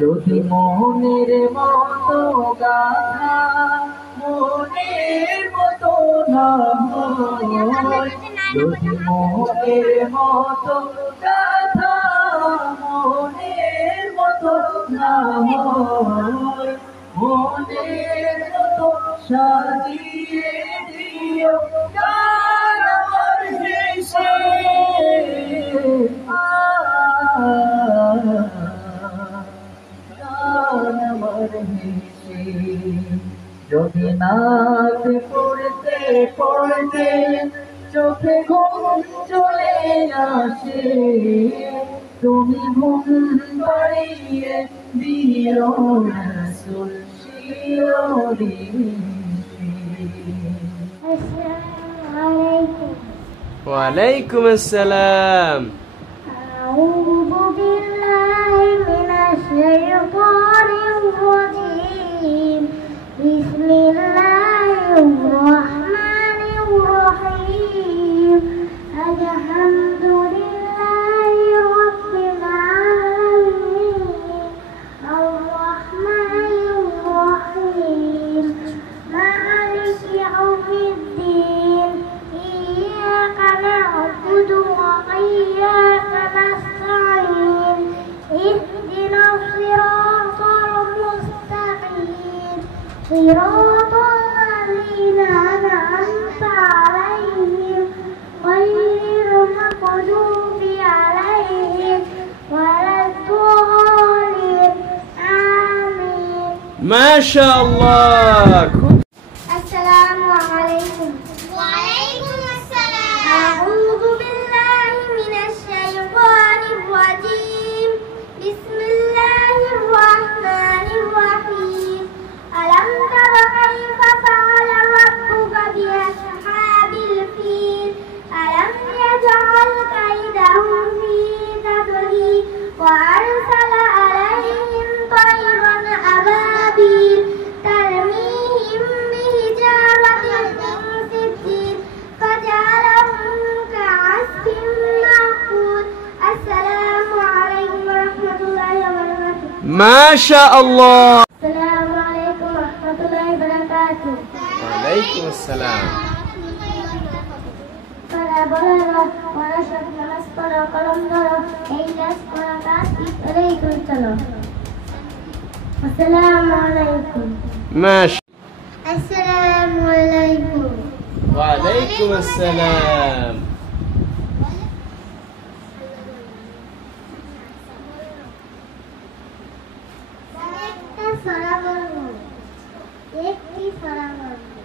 যদি মনের মতো গাথা মনের মতো না হয়, যদি মনের মতো গাথা মনের মতো না হয়, মনের মতো সাজিয়ে দিও গান আমার হেসে। যদি নাচ পড়তে পড়তে চোখে ঘুম চলে আসে, তুমি ঘুম পাড়িয়ে দিও রাসূল শিরোরে। ওয়ালাইকুম আসসালাম। আউযু বিল্লাহি মিনাশ শাইতানির রাজীম। বিসমিল্লাহির রাহমানির রাহিম। আলহামদুলিল্লাহি রাব্বিল আলামিন। আর রাহমানির রাহিম। মালিকি ইয়াউমিদ্দিন। ইয়্যাকা না'বুদু ওয়া ইয়্যাকা নাস্তাঈন। ইহদিনাস সিরাতাল মুস্তাকিম। সিরাতাল লাযীনা আন'আমতা আলাইহিম গায়রিল মাগদুবি আলাইহিম ওয়ালাদ-দাল্লিন। আমিন। মাশাআল্লাহ। আসসালামু আলাইকুম। ওয়ালাইকুম আসসালাম। আউযু বিল্লাহি মিনাশ শাইতানির রাজীম। বিসমিল্লাহির রাহমানির রাহিম। আলাম তারা কাইফা ফাআলা রাব্বুকা বিআসহাবিল ফিল। আলাম ইয়াজআল কাইদাহুম ফি তাদলিল ওয়া আরসালা আলাইহিম তায়রান আবাবিল ترميهم بحجارة من سجيل فجعلهم كعصف مأكول. السلام عليكم ورحمة الله وبركاته. মাশাআল্লাহ। السلام عليكم ورحمة الله وبركاته. ওয়ালাইকুম আসসালাম। Para bolero, para shaklas, para kolomdoro, eilas, para kasih, alaikum salam. Assalamu alaikum. মাশা Assalamu alaikum. ওয়ালাইকুম আসসালাম। একটা সরা বলবো, একটি সরা বলবো।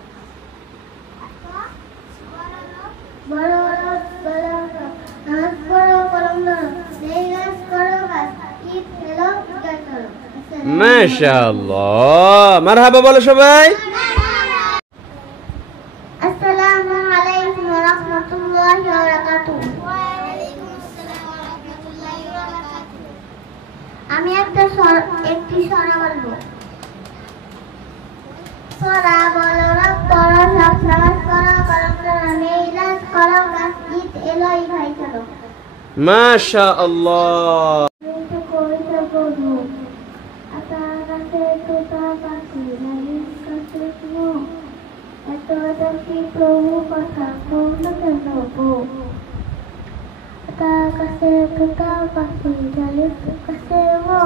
বড় বড় বড় নাচ বড় কলম ধরো, সেই গাছ করো গাছ, ঈদ এলো পূজা করো। মাশাআল্লাহ। মারহাবা বলো সবাই। আসসালামু আলাইকুম ওয়া রাহমাতুল্লাহি ওয়া বারাকাতুহু। ওয়া আলাইকুম আসসালাম ওয়া রাহমাতুল্লাহি ওয়া বারাকাতুহু। আমি একটি সরা বলবো। সরা বলো রব করো সব নামাজ করো কলম ধরো মেইলাজ করো গাছ ঈদ এলো এই ভাই চলো। মাশাআল্লাহ। কবিতা বলবো। আকাশে তোতা পাখি লাগে কাছে গো, এত দেখি প্রভু কথা কোন কেন গো। আকাশে তোতা পাখি লাগে কাছে গো,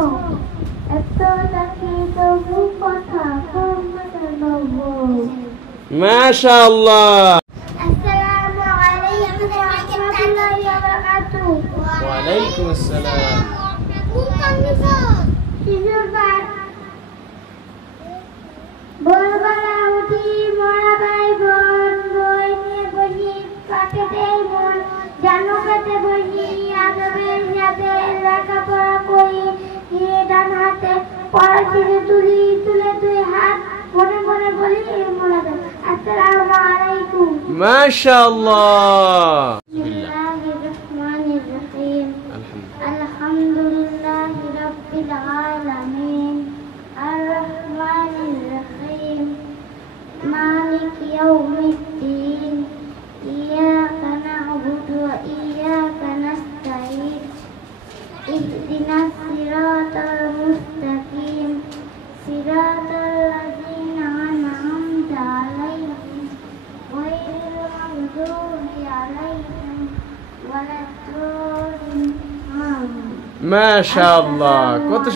এত দেখি প্রভু কথা কোন কেন গো। মাশাআল্লাহ। আসসালামু আলাইকুম ওয়া রাহমাতুল্লাহি ওয়া বারাকাতুহু। ওয়ালাইকুম আসসালাম। ভোরবেলা উঠি মরা ভাই বোন, বই নিয়ে বসি পাকেতে মন, জানো পেতে বসি আদবের সাথে লেখাপড়া করি, নিয়ে ডান হাতে পড়া শিখে তুলি, তুলে দুই হাত মনে মনে বলি মোনা দেব। আসসালামু আলাইকুম। মাশাআল্লাহ। বিসমিল্লাহির রহমানির রহিম। আলহামদুলিল্লাহি রাব্বিল আলামিন। আর রহমানির রহিম। মালিকি ইয়াউমিদ্দিন। ইয়্যাকা না'বুদু ওয়া ইয়্যাকা নাস্তাঈন। ইহদিনাস সিরাতাল মুস্তাকিম। সিরাতাল্লাযীনা আন'আমতা আলাইহিম গায়রিল মাগদুবি আলাইহিম ওয়ালাদ-দাল্লিন। মাশাআল্লাহ, কত